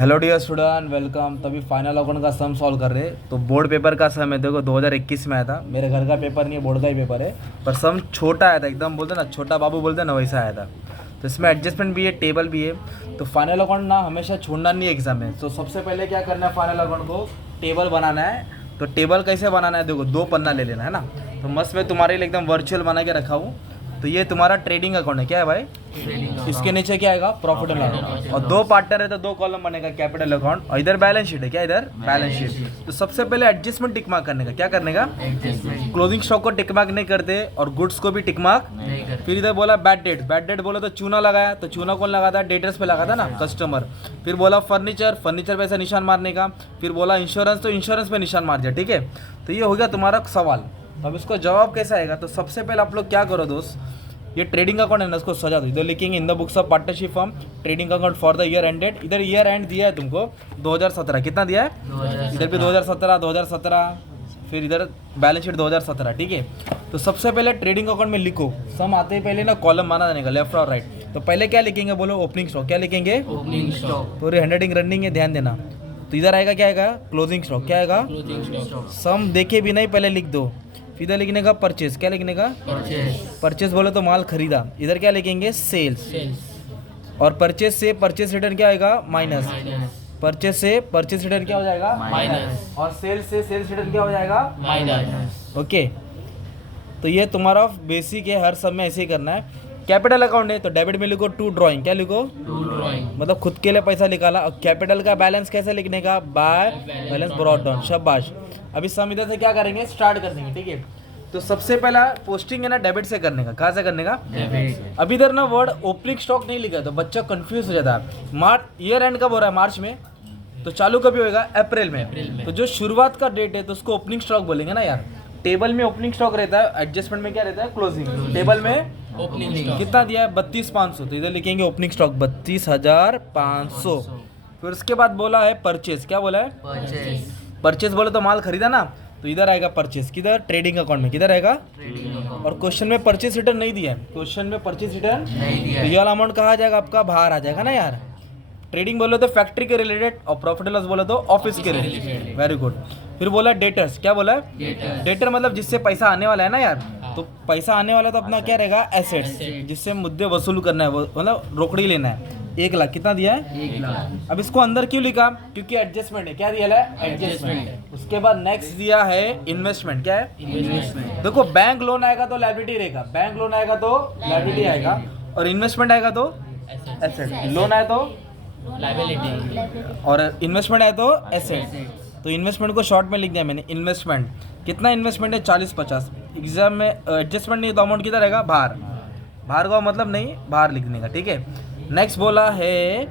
Hello dear student, welcome. तभी final account का sum solve कर रहे हैं। तो बोर्ड पेपर का सम है, देखो 2021 में आया था। मेरे घर का पेपर नहीं है, बोर्ड का ही पेपर है, पर सम छोटा आया था, एकदम बोलते ना छोटा बाबू बोलते ना, वैसा आया था। तो इसमें एडजस्टमेंट भी है, टेबल भी है। तो फाइनल अकाउंट ना हमेशा छोड़ना नहीं है एग्जाम में। तो सबसे पहले क्या करना है, फाइनल अकाउंट को टेबल बनाना है। तो टेबल कैसे बनाना है, देखो 2 पन्ना ले लेना है ना। तो मस्त मैं तुम्हारे लिए एकदम वर्चुअल बना के रखा हूँ। तो ये तुम्हारा ट्रेडिंग अकाउंट है, क्या है भाई? इसके नीचे क्या आएगा, प्रॉफिट एंड लॉस। और 2 पार्टनर है तो 2 कॉलम बनेगा, कैपिटल अकाउंट। और इधर बैलेंस शीट है, क्या इधर बैलेंस शीट। तो सबसे पहले एडजस्टमेंट टिक मार्क करने का, क्या करने का, क्लोजिंग स्टॉक को टिक मार्क नहीं करते और गुड्स को भी टिक मार्क। फिर इधर बोला बैड डेट, बैड डेट बोला तो चूना लगाया। तो चूना कौन लगाता है, डेटर्स पे लगाता ना, कस्टमर। फिर बोला फर्नीचर, फर्नीचर पे ऐसा निशान मारने का। फिर बोला इंश्योरेंस, तो इंश्योरेंस पे निशान मार दिया, ठीक है। तो ये हो गया तुम्हारा सवाल। तो अब इसको जवाब कैसा आएगा, तो सबसे पहले आप लोग क्या करो दोस्त, ये ट्रेडिंग अकाउंट है ना, इसको सजा दो। इधर लिखेंगे in the books of partnership firm trading account for the year ended. इधर ईयर एंड दिया है तुमको 2017, कितना दिया है 2017। इधर भी 2017, फिर इधर बैलेंस शीट 2017, ठीक है। तो सबसे पहले ट्रेडिंग अकाउंट में लिखो, सम आते ही पहले ना कॉलम माना जाने का, लेफ्ट और राइट। तो पहले क्या लिखेंगे बोलो, ओपनिंग स्टॉक। क्या लिखेंगे, ओपनिंग स्टॉक। पूरी हैंडराइटिंग रनिंग है, ध्यान देना। तो इधर आएगा, क्या आएगा, क्लोजिंग स्टॉक। क्या आएगा, क्लोजिंग स्टॉक। सम देखे भी नहीं पहले लिख दो। इधर लिखने का परचेज, क्या लिखने का, परचेज। परचेज बोले तो माल खरीदा। इधर क्या लिखेंगे, सेल्स। और परचेज से परचेज रिटर्न क्या आएगा, माइनस। परचेज से परचेज रिटर्न क्या हो जाएगा, माइनस। और सेल्स से सेल्स रिटर्न क्या हो जाएगा, माइनस। ओके। तो ये तुम्हारा बेसिक है, हर सब में ऐसे ही करना है। कैपिटल अकाउंट है तो डेबिट में लिखो टू ड्राइंग, क्या लिखो, टू ड्राइंग। मतलब खुद के लिए पैसा निकाला। और कैपिटल का बैलेंस कैसे लिखने का, बाय बैलेंस ब्रॉट डाउन, शाबाश। अभी सम इधर से क्या करेंगे, स्टार्ट कर देंगे, ठीक है। तो सबसे पहला पोस्टिंग है ना डेबिट से करने का, कहाँ से करने का, डेबिट। अभी इधर ना वर्ड ओपनिंग स्टॉक नहीं लिखा तो बच्चा कंफ्यूज हो जाता है। मार्च ईयर एंड कब हो रहा है, मार्च में। तो चालू कभी होएगा, अप्रैल में। तो जो शुरुआत का डेट है तो उसको ओपनिंग स्टॉक बोलेंगे ना यार। टेबल में ओपनिंग स्टॉक रहता है, एडजस्टमेंट में क्या रहता है, क्लोजिंग। टेबल में ओपनिंग स्टॉक कितना दिया है, 32,500। तो इधर लिखेंगे ओपनिंग स्टॉक 32,500। फिर उसके बाद बोला है परचेज, क्या बोला है, परचेज। परचेज बोले तो माल खरीदा ना। तो इधर आएगा परचेज, किधर, ट्रेडिंग अकाउंट में, किधर आएगा। Trading account. और क्वेश्चन में परचेज रिटर्न नहीं दिया है, क्वेश्चन में परचेज रिटर्न नहीं दिया तो है। ये वाला अमाउंट कहाँ आ जाएगा, आपका बाहर आ जाएगा ना यार। ट्रेडिंग बोलो तो फैक्ट्री के रिलेटेड, और प्रॉफिट लॉस बोलो तो ऑफिस के रिलेटेड, वेरी गुड। फिर बोला डेटर्स, क्या बोला है, डेटर्स। डेटर मतलब जिससे पैसा आने वाला है ना यार। तो पैसा आने वाला तो अपना क्या रहेगा, एसेट्स, Asset। जिससे मुद्दे वसूल करना है, मतलब रोकड़ी लेना है। 1 लाख कितना दिया है, 1 लाख। अब इसको अंदर क्यों लिखा, क्योंकि एडजस्टमेंट है, क्या दिया है, एडजस्टमेंट। उसके बाद नेक्स्ट दिया है इन्वेस्टमेंट, क्या है, इन्वेस्टमेंट। देखो बैंक लोन आएगा तो लायबिलिटी रहेगा, बैंक लोन आएगा तो लायबिलिटी आएगा, और इन्वेस्टमेंट आएगा तो एसेट। लोन आए तो लायबिलिटी। और इन्वेस्टमेंट आए तो एसेट। तो इन्वेस्टमेंट को शॉर्ट में लिख दिया मैंने, इन्वेस्टमेंट। कितना इन्वेस्टमेंट है, 40-50। एग्जाम में एडजस्टमेंट नहीं तो अमाउंट किधर रहेगा, बाहर। बाहर का मतलब नहीं, बाहर लिखने का, ठीक है। नेक्स्ट बोला है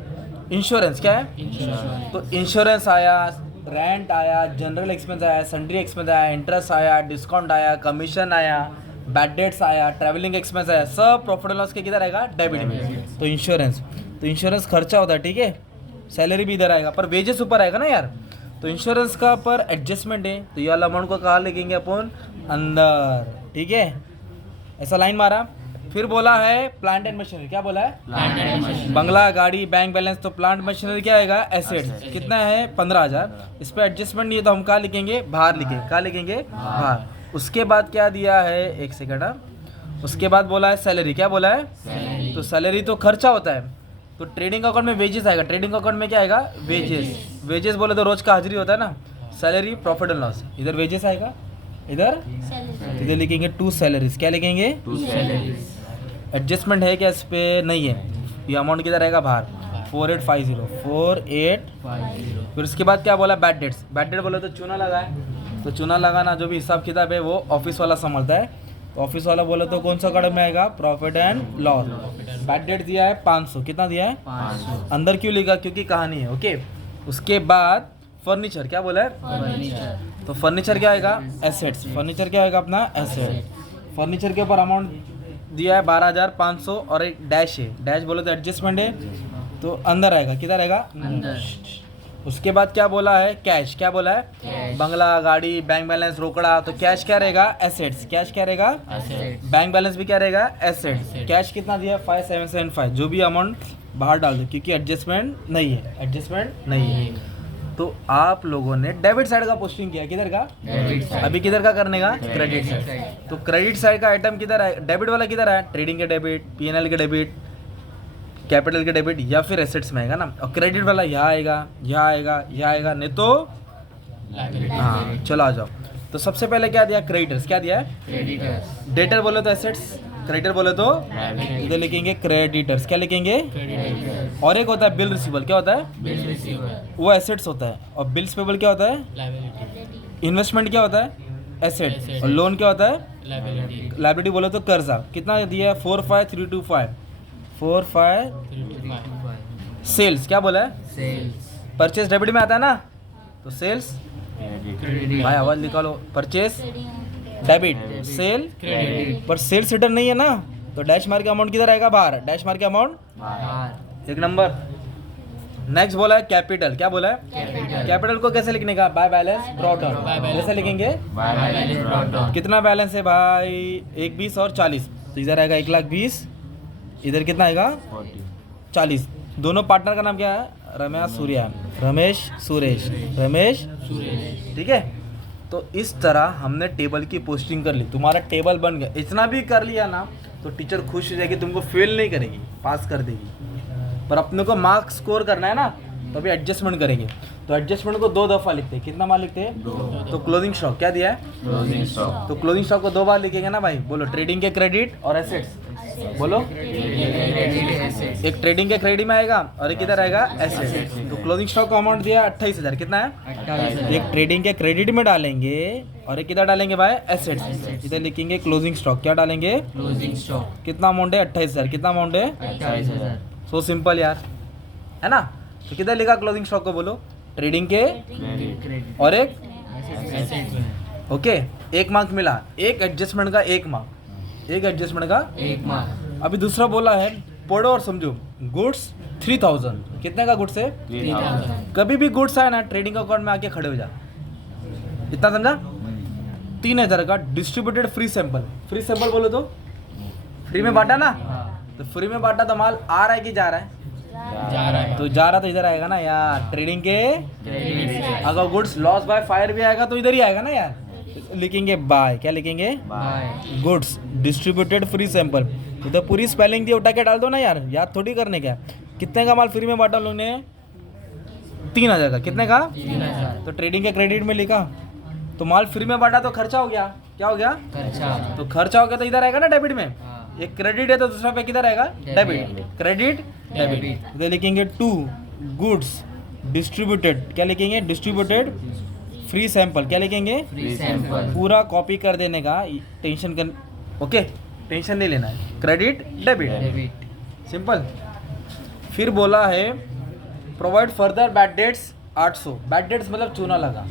इंश्योरेंस, क्या है, इंश्योरेंस। तो इंश्योरेंस आया, रेंट आया, जनरल एक्सपेंस आया, सन्ड्री एक्सपेंस आया, इंटरेस्ट आया, डिस्काउंट आया, कमीशन आया, बैड डेट्स आया, ट्रैवलिंग एक्सपेंस आया, सब प्रॉफिट लॉस के किधर आएगा, डेबिट में। तो इंश्योरेंस, तो इंश्योरेंस खर्चा होता है, ठीक है। सैलरी भी इधर आएगा, पर वेजेस ऊपर आएगा ना यार। तो इंश्योरेंस का पर एडजस्टमेंट है, तो ये वाला अमाउंट को कहाँ लिखेंगे अपन, अंदर, ठीक है। ऐसा लाइन मारा। फिर बोला है प्लांट एंड मशीनरी, क्या बोला है, प्लांट एंड मशीनरी। बंगला, गाड़ी, बैंक बैलेंस। तो प्लांट मशीनरी क्या आएगा, एसेट्स। कितना है, 15,000। इस पर एडजस्टमेंट नहीं है तो हम कहाँ लिखेंगे, बाहर लिखेंगे, कहाँ लिखेंगे, बाहर। उसके बाद क्या दिया है, एक सेकंड, उसके बाद बोला है सैलरी, क्या बोला है, सैलरी। तो सैलरी तो खर्चा होता है। तो ट्रेडिंग अकाउंट में वेजेस आएगा, ट्रेडिंग अकाउंट में क्या आएगा, वेजेस। वेजेस बोले तो रोज का हाजिरी होता है ना। सैलरी, प्रॉफिट एंड लॉस, इधर वेजेस आएगा, इधर लिखेंगे टू सैलरीज, क्या लिखेंगे, टू सैलरीज। एडजस्टमेंट है क्या इस पे, नहीं है। ये अमाउंट किधर रहेगा, बाहर, 4850। फिर उसके बाद क्या बोला, बैड डेट्स। बैड डेट बोले तो चूना लगाए। तो चूना लगाना जो भी हिसाब किताब है वो ऑफिस वाला संभालता है। तो ऑफिस वाला बोले तो कौन सा कड़म में आएगा, profit and loss. Bad debt दिया है 500, कितना दिया है, 500। अंदर क्यों लिखा, क्योंकि कहानी है, ओके। उसके बाद फर्नीचर, क्या बोला है, फर्नीचर। तो फर्नीचर क्या आएगा, एसेट्स। फर्नीचर क्या आएगा अपना, एसेट। फर्नीचर के ऊपर अमाउंट दिया है 12,500 और एक डैश है, डैश बोले तो एडजस्टमेंट है, तो अंदर आएगा, किधर आएगा, अंदर। उसके बाद क्या बोला है, कैश, क्या बोला है, कैश। बंगला, गाड़ी, बैंक बैलेंस, रोकड़ा। तो कैश क्या रहेगा, एसेट्स। कैश क्या रहेगा, एसेट। बैंक बैलेंस भी क्या रहेगा, एसेट्स। Asset। कैश कितना दिया है, 5775। जो भी अमाउंट बाहर डाल दो क्योंकि एडजस्टमेंट नहीं है, एडजस्टमेंट नहीं है। तो आप लोगों ने डेबिट साइड का पोस्टिंग किया, किधर का? अभी किधर का करने का? Credit side. तो क्रेडिट साइड का आइटम किधर है? डेबिट वाला किधर है? ट्रेडिंग के डेबिट, पीएनएल के डेबिट, कैपिटल के डेबिट या फिर एसेट्स में आएगा ना। और क्रेडिट वाला यहाँ आएगा, यहाँ आएगा, यहाँ आएगा, नहीं तो हाँ चलो आ जाओ। तो सबसे पहले क्या दिया? क्रेडिटर्स। क्या दिया है? क्रेडिटर्स, डेटर बोले तो एसेट्स, क्रेडिटर बोले तो इधर लिखेंगे क्रेडिटर्स। क्या लिखेंगे? क्रेडिटर्स, और एक होता है बिल रिसीवेबल। क्या होता है? बिल रिसीवर, वो एसेट्स होता है। और बिल्स पेबल क्या होता है? लायबिलिटी, इन्वेस्टमेंट क्या होता है? एसेट। Asset. और लोन क्या होता है? लायबिलिटी, लाइबिलिटी बोले तो कर्जा। कितना दिया है? 45325 45। 325, सेल्स क्या बोला है? सेल्स, परचेज डेबिट में आता है ना, तो सेल्स क्रेडिट, भाई आवाज निकालो। परचेज डेबिट, सेल क्रेडिट, पर सेल्स रिटर्न नहीं है ना, तो डैश मार के अमाउंट किधर आएगा? बाहर। डैश मार के अमाउंट बाहर, एक नंबर। नेक्स्ट बोला है कैपिटल। क्या बोला है? कैपिटल, कैपिटल को कैसे लिखने का? By balance brought down. By balance. कैसे लिखेंगे? बैलेंस ब्रॉट डाउन, कितना बैलेंस है भाई? 1 20 और 40। तो इधर आएगा 1,20,000, इधर कितना आएगा? 40। दोनों पार्टनर का नाम क्या है? रमेश सूर्या, रमेश सुरेश, रमेश सुरेश, ठीक है। तो इस तरह हमने टेबल की पोस्टिंग कर ली, तुम्हारा टेबल बन गया। इतना भी कर लिया ना तो टीचर खुश हो जाएगी, तुमको फेल नहीं करेगी, पास कर देगी। पर अपने को मार्क्स स्कोर करना है ना, तो अभी एडजस्टमेंट करेंगे। तो एडजस्टमेंट को 2 दफ़ा लिखते हैं। कितना बार लिखते हैं? 2। तो क्लोजिंग स्टॉक क्या दिया है? क्लोजिंग स्टॉक, तो क्लोजिंग स्टॉक को 2 बार लिखेंगे ना भाई। बोलो ट्रेडिंग के क्रेडिट और एसेट्स। बोलो क्रेडिट, एसेट्स, एक ट्रेडिंग के क्रेडिट में आएगा और एक इधर आएगा एसेट्स। तो क्लोजिंग स्टॉक का अमाउंट दिया 28,000। कितना है? 28,000, एक ट्रेडिंग के क्रेडिट में डालेंगे और एक इधर डालेंगे भाई एसेट्स। इधर लिखेंगे क्लोजिंग स्टॉक। क्या डालेंगे? क्लोजिंग स्टॉक, कितना अमाउंट है? 28,000। कितना अमाउंट है? 28,000, सो सिंपल यार, है ना। तो किधर लिखा क्लोजिंग स्टॉक को? बोलो ट्रेडिंग के क्रेडिट, और एक एसेट्स में, ओके। 1 मार्क मिला, एक एडजस्टमेंट का 1 मार्क, एक एडजस्टमेंट का। 1 मार्क, अभी दूसरा बोला है, पढ़ो और समझो। गुड्स 3000। कितने का गुड्स है? 3,000, कभी भी गुड्स आए ना ट्रेडिंग अकाउंट में आके खड़े हो जा। इतना समझा? 3,000 का distributed free sample. Free sample बोलो तो फ्री में बांटा ना, तो फ्री में बांटा तो माल आ रहा है कि जा रहा है? जा रहा है, तो जा रहा तो इधर आएगा ना यार, ट्रेडिंग के। क्रेडिट से, अगर गुड्स लॉस बाय फायर भी आएगा तो इधर ही आएगा ना यार। लिखेंगे बाय। क्या लिखेंगे? By, goods distributed free sample. तो पूरी स्पेलिंग दी उठा के डाल दो ना यार, याद थोड़ी करने का। कितने का माल फ्री में बांटा लोगों ने? 3,000 का। कितने का? 3,000, तो ट्रेडिंग के क्रेडिट में लिखा। तो माल फ्री में बांटा तो खर्चा हो गया। क्या हो गया? खर्चा, तो खर्चा हो गया तो इधर आएगा ना डेबिट में। हाँ, एक क्रेडिट है तो दूसरा पे किधर आएगा? डेबिट। Credit debit. डेबिट, इधर लिखेंगे टू गुड्स डिस्ट्रीब्यूटेड। क्या लिखेंगे? Distributed free sample. क्या लिखेंगे? फ्री सैंपल, पूरा कॉपी कर देने का, टेंशन कर ओके, टेंशन नहीं लेना है। Credit debit, debit, simple. फिर बोला है provide further bad debts 800। Bad debts मतलब चूना लगा।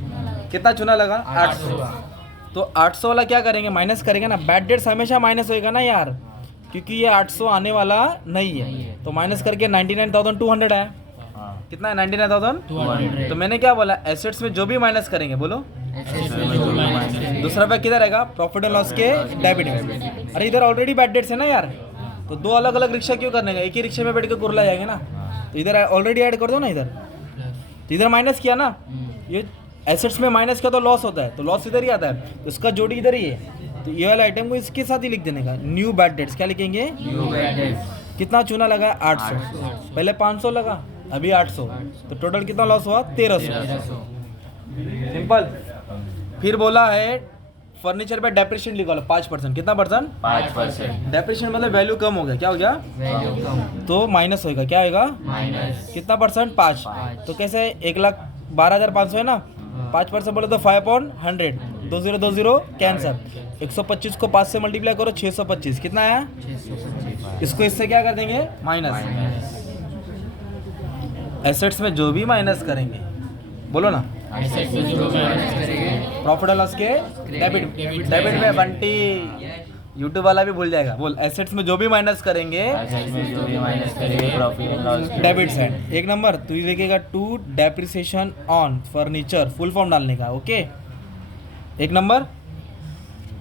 कितना चूना लगा? 800। तो 800 वाला क्या करेंगे? माइनस करेंगे ना। बैड डेट्स हमेशा माइनस होएगा ना यार, क्योंकि ये 800 आने वाला नहीं है। तो माइनस करके 99,200 है। कितना है? 99,000। 200, तो मैंने क्या बोला? एसेट्स में जो भी माइनस करेंगे, बोलो एसेट्स में जो भी माइनस करेंगे, दूसरा पे किधर आएगा? प्रॉफिट एंड लॉस के डेबिट में। अरे इधर ऑलरेडी बैड डेट्स है ना यार, तो 2 अलग अलग रिक्शा क्यों करने का? एक ही रिक्शे में बैठ के कुरला जाएंगे ना। तो इधर ऑलरेडी ऐड कर दो ना इधर। तो इधर माइनस किया ना, ये एसेट्स में माइनस किया तो लॉस होता है, तो लॉस इधर ही आता है, तो इसका जोड़ी इधर ही है। तो ये वाला आइटम को इसके साथ ही लिख देने का, न्यू बैड डेट्स। क्या लिखेंगे? न्यू बैडेट्स, कितना चूना लगा? 800। पहले 500 लगा, अभी 800। तो टोटल कितना लॉस हुआ? 1300। 1300, सिंपल। फिर बोला है फर्नीचर पे डेप्रिशिएशन लिखा लो 5%। कितना परसेंट? 5%, डेप्रिशिएशन मतलब वैल्यू कम हो गया। क्या हो गया? वैल्यू कम, तो माइनस होएगा। क्या होएगा? माइनस, कितना परसेंट? 5। पाँच। तो कैसे? 1,12,500 है ना, 5% बोले तो 5/100। 2020 कैंसर। 125 को 5 से मल्टीप्लाई करो, 625। कितना आया? 625, इसको इससे क्या कर देंगे? माइनस। माइनस, एसेट्स में जो भी माइनस करेंगे, बोलो ना, एसेट्स में जो भी माइनस करेंगे, प्रॉफिट एंड लॉस के डेबिट। डेबिट में बंटी यूट्यूब वाला भी भूल जाएगा। बोल एसेट्स में जो भी माइनस करेंगे एसेट्स में जो भी माइनस करेंगे, प्रॉफिट एंड लॉस के डेबिट साइड। एक नंबर तू लिखेगा to depreciation on furniture, full form डालने का। ओके, एक नंबर।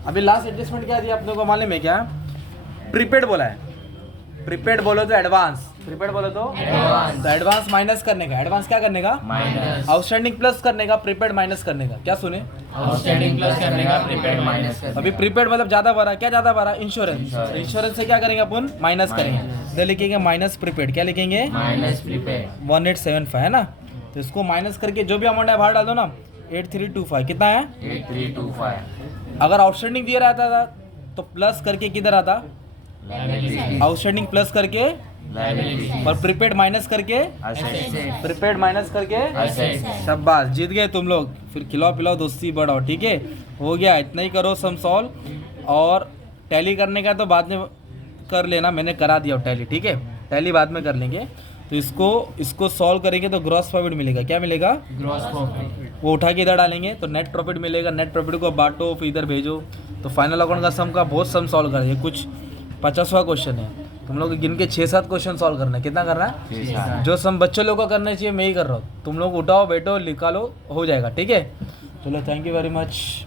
अभी लास्ट एडजस्टमेंट क्या दिया अपने को मालूम है क्या? प्रीपेड बोला है। प्रीपेड बोलो तो एडवांस, प्रीपेड बोलो तो एडवांस, तो एडवांस माइनस करने का, एडवांस क्या करने का, माइनस, आउटस्टैंडिंग प्लस करने का, प्रीपेड माइनस करने का। क्या सुने? आउटस्टैंडिंग प्लस करने का, प्रीपेड माइनस करने अभी का। प्रीपेड मतलब ज्यादा भरा, क्या ज्यादा भरा, इंश्योरेंस। Insurance. इंश्योरेंस से क्या करेंगे अपन, माइनस करेंगे, तो लिखेंगे माइनस प्रीपेड। क्या लिखेंगे? माइनस प्रीपेड 1875 है ना, तो इसको माइनस करके जो भी अमाउंट है बाहर डाल दो ना, 8325 कितना है? 8325 अगर आउटस्टैंडिंग दिया रहता था तो प्लस करके किधर आता, लायबिलिटी, आउटस्टैंडिंग प्लस करके लायबिलिटी, और प्रीपेड माइनस करके, असेट्स, प्रीपेड माइनस करके। असेट्स। शाबाश, जीत गए तुम लोग। फिर खिलाओ पिलाओ दोस्ती बढ़ाओ, ठीक है, हो गया। इतना ही करो सम सॉल्व, और टैली करने का तो बाद में कर लेना, मैंने करा दिया टैली, ठीक है, टैली बाद में कर लेंगे। तो इसको सॉल्व करेंगे तो ग्रॉस प्रॉफिट मिलेगा। क्या मिलेगा? ग्रॉस प्रॉफिट, वो उठा के इधर डालेंगे तो नेट प्रॉफिट मिलेगा, नेट प्रॉफिट को बांटो फिर इधर भेजो। तो फाइनल अकाउंट का सम का बहुत सम सॉल्व करेंगे, कुछ 50वां क्वेश्चन है, तुम लोग गिन के 6-7 क्वेश्चन सॉल्व करना है। कितना करना है? जो सम बच्चों लोगों को करना चाहिए मैं ही कर रहा हूँ, तुम लोग उठाओ बैठो निकालो, हो जाएगा, ठीक है। चलो, थैंक यू वेरी मच।